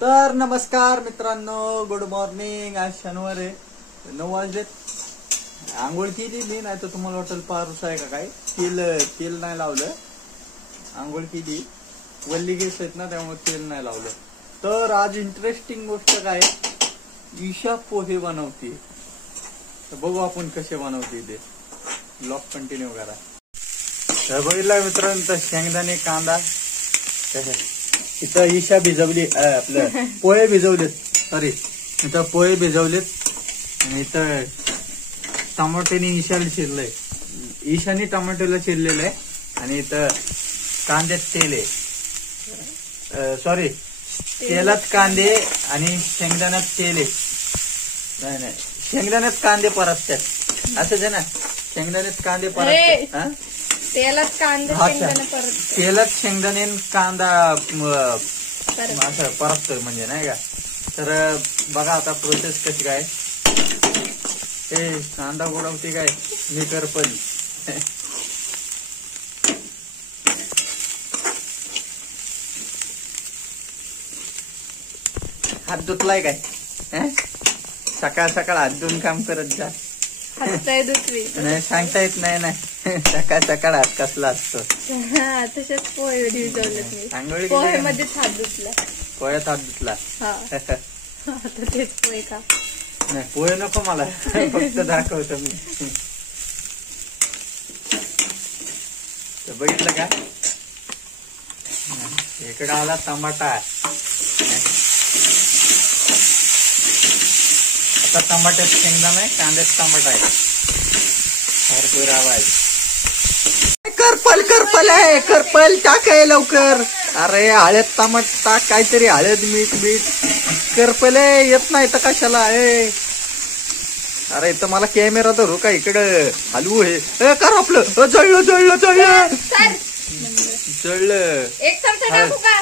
तर नमस्कार मित्रांनो, गुड मॉर्निंग. आज शनिवार आहे, 9 वाजलेत. आंघोळ केली मी, नाही तर तुम्हाला वाटेल पारूस आहे का काय. तेल नाही लावलं, आंघोळ केली. वल्ली केस आहेत ना, त्यामुळे तेल नाही लावलं. तर आज इंटरेस्टिंग गोष्ट काय, ईशा पोहे बनवते. तर बघू आपण कसे बनवते ते. ब्लॉग कंटिन्यू करा. तर बघितलं मित्रांनो, तर शेंगदाणे, कांदा, इथं ईशा भिजवली, आपलं पोहे भिजवलेत. सॉरी, इथं पोहे भिजवलेत. आणि इथं टमाट्याने ईशाला चिरलंय. ईशाने टमाट्याला चिरलेलं आहे. आणि इथं कांद्यात तेल आहे. सॉरी, तेलात कांदे आणि शेंगदाण्यात तेल आहे. नाही, शेंगदाण्यात कांदे परततात, असंच आहे ना. शेंगदाण्यात कांदे परततात, तेलात कांदा शेंगदाणे परत, तेलात शेंगदाणे कांदा असं परततोय म्हणजे, नाही का. तर बघा आता प्रोसेस कशी काय. ते कांदा गोडवते काय, मी करपल. हात धुतलाय काय, सकाळ सकाळ हात धुवून काम करत जा. नाही, सांगता येत नाही ना. सकाळ सकाळ हात कसला असतो. तसेच पोहे भिजवले मी. आंघोळी पोहे मध्येच हात धुतला, पोह्यात हात धुतला. तेच पोहे का. नाही, पोहे नको मला, फक्त दाखवतो मी. तर बघितलं का, इकडे आला टमाटा. आता टमाट्यात शेंगदाणा आहे, कांद्यात टमाटा आहे. भरपूर आवाज. करपल आहे, करपल टाकाय लवकर. अरे हळद टमाट टाक, काहीतरी हळद मीठ करपल येत नाही तर कशाला आहे. अरे इथं मला कॅमेरा धरू का, इकडं हलवू हे. कर आपलं. जळलं एक चमचा टाकू का.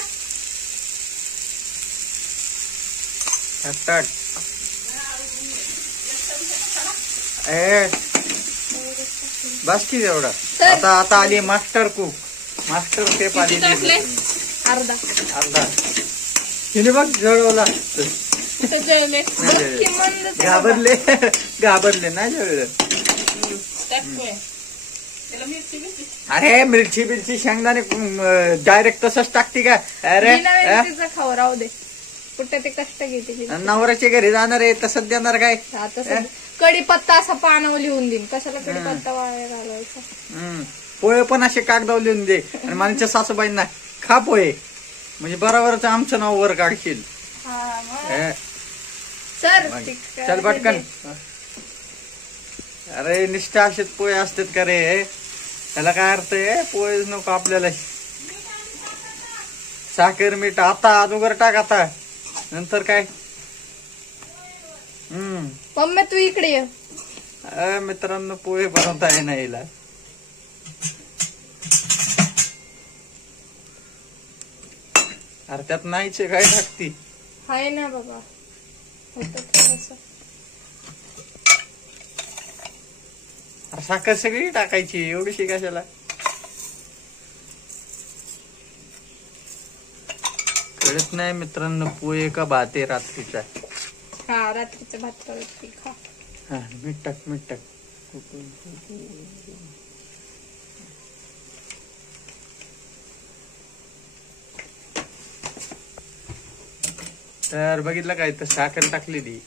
टाक. बस की एवढा. आता आली मास्टर कुक, मास्टर शेफ आली. अर्धा तिने बघ जळवला. घाबरले ना, जळलं. अरे मिरची शेंगदाणे डायरेक्ट तसंच टाकते का. अरे खाऊ राहू दे, कुठे ते कष्ट घेते. नवऱ्याच्या घरी जाणार आहे, तसंच देणार काय. कढीपत्ता असा पानावर लिहून देईन, कशाला कढीपत्ता वाया घालवायचा. पोहे पण असे कागदावर लिहून दे. आणि माझ्या सासूबाईंना खा पोहे, म्हणजे बरोबरच आमचं नाव वर काढशील. चल पटकन. अरे निष्ठा असेच पोहे असतात का रे, त्याला काय अर्थ आहे. पोहे नको आपल्याला. साखर मीठ आता अगोदर टाक, आता नंतर काय. मम्मी तू इकडे ये. मित्रांनो, पोहे बनवता आहे ना हिला. अरे त्यात नाहीच काय टाकती. हाय ना बाबा, होतं थोडंसं. साखर सगळी टाकायची, एवढीशी कशाला. कळत नाही मित्रांनो, पोहे का भात आहे रात्रीचा. हा, रात्रीचा भात करत खा. हा, मीठ टाक. तर बघितलं काय, तर साखर टाकलेली.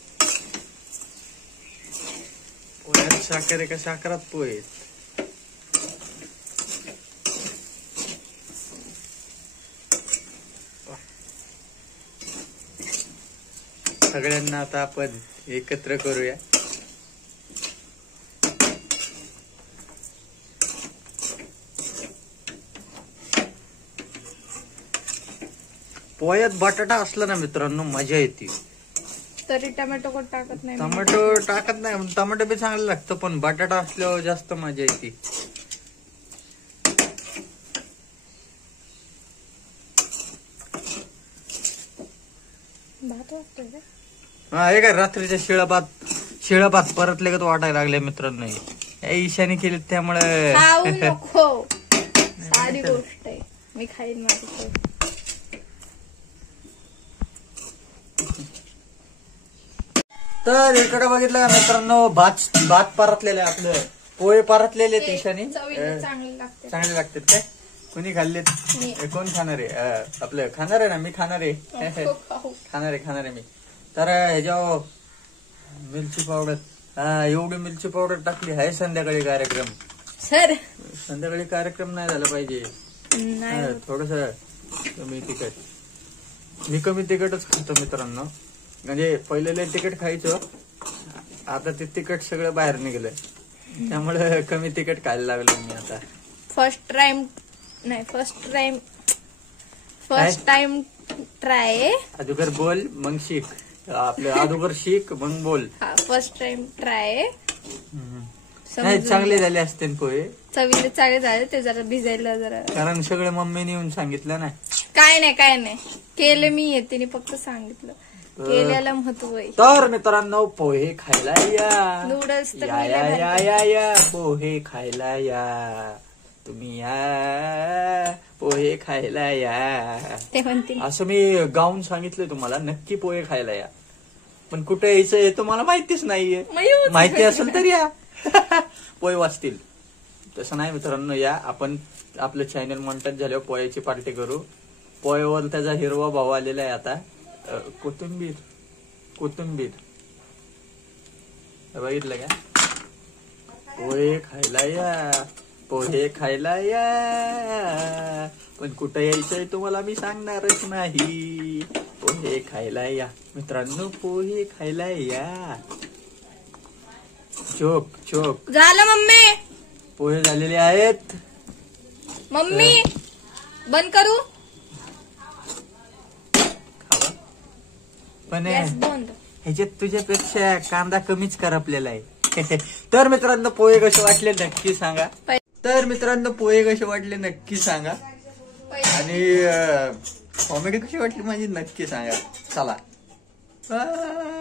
पोह्यात साखर आहे का, साखरात पोहे. सगळ्यांना आता आपण एकत्र करूया. पोह्यात बटाटा असला ना मित्रांनो, मजा येते. तरी टोमॅटो कोण टाकत नाही. टोमॅटो टाकत नाही, टोमॅटो बी चांगलं लागतं, पण बटाटा असल्यावर जास्त मजा येते. भात वाटतोय का. हा, हे काय रात्रीच्या शिळा भात परतले का तो वाटायला लागले मित्रांनो. ईशाने केले त्यामुळे खाऊ नको, साधी गोष्ट आहे. मी खाईन माझं. तर इकडे बघितलं का मित्रांनो, भात परतलेलं आहे आपलं, पोहे परतलेले देशाने चवीला चांगले लागते. चांगले लागतात काय? कोणी खाल्लेत? मी. कोण खाणार आहे? आपलं खाणार आहे ना, मी खाणार आहे. खाणार आहे मी. तर ह्याच्यावर मिरची पावडर, एवढी मिरची पावडर टाकली आहे. संध्याकाळी कार्यक्रम, सर संध्याकाळी कार्यक्रम नाही झाला पाहिजे. नाही थोडस कमी तिखट. मी कमी तिखटच खातो मित्रांनो, म्हणजे पहिले लय तिखट खायचो, आता ते तिखट सगळं बाहेर निघलं, त्यामुळे कमी तिखट खायला लागलो मी आता. First time try. अगोदर बोल मग शिक, आपलं अगोदर शिक मग बोल. हा फर्स्ट टाइम ट्राय. नाही चांगले झाले असते पोहे, चवीला चांगले झाले, ते जरा भिजायला जरा, कारण सगळे मम्मीने येऊन सांगितलं ना. काय नाही केलं मी, तिने फक्त सांगितलं, केल्याला महत्व आहे. तर मित्रांनो पोहे खायला या. नूडल्स तर या पोहे खायला या, तुम्ही या पोहे खायला या. ते म्हणतील असं मी गाऊन सांगितलंय तुम्हाला, नक्की पोहे खायला या. पण कुठे यायचं हे तुम्हाला माहितीच नाहीये. माहिती असेल तर या. पोहे वाचतील. तसं नाही मित्रांनो, या आपण आपलं चॅनल मॉनिटाईज झाल्यावर पोह्याची पार्टी करू. पोह्यावर त्याचा हिरवा भाव आलेला आहे आता. कोथिंबीर बघितलं का? पोहे खायला या, पण कुठं यायचंय तुम्हाला मी सांगणारच नाही. पोहे खायला या मित्रांनो, पोहे खायला या. चोक झालं मम्मी, पोहे झालेले आहेत. मम्मी बंद करू. खावा. पण Yes, बंद. ह्याच्यात तुझ्यापेक्षा कांदा कमीच करपलेला आहे. तर मित्रांनो पोहे कसे वाटले नक्की सांगा. आणि कॉमेडी कशी वाटली माझी नक्की सांगा. चला बाय.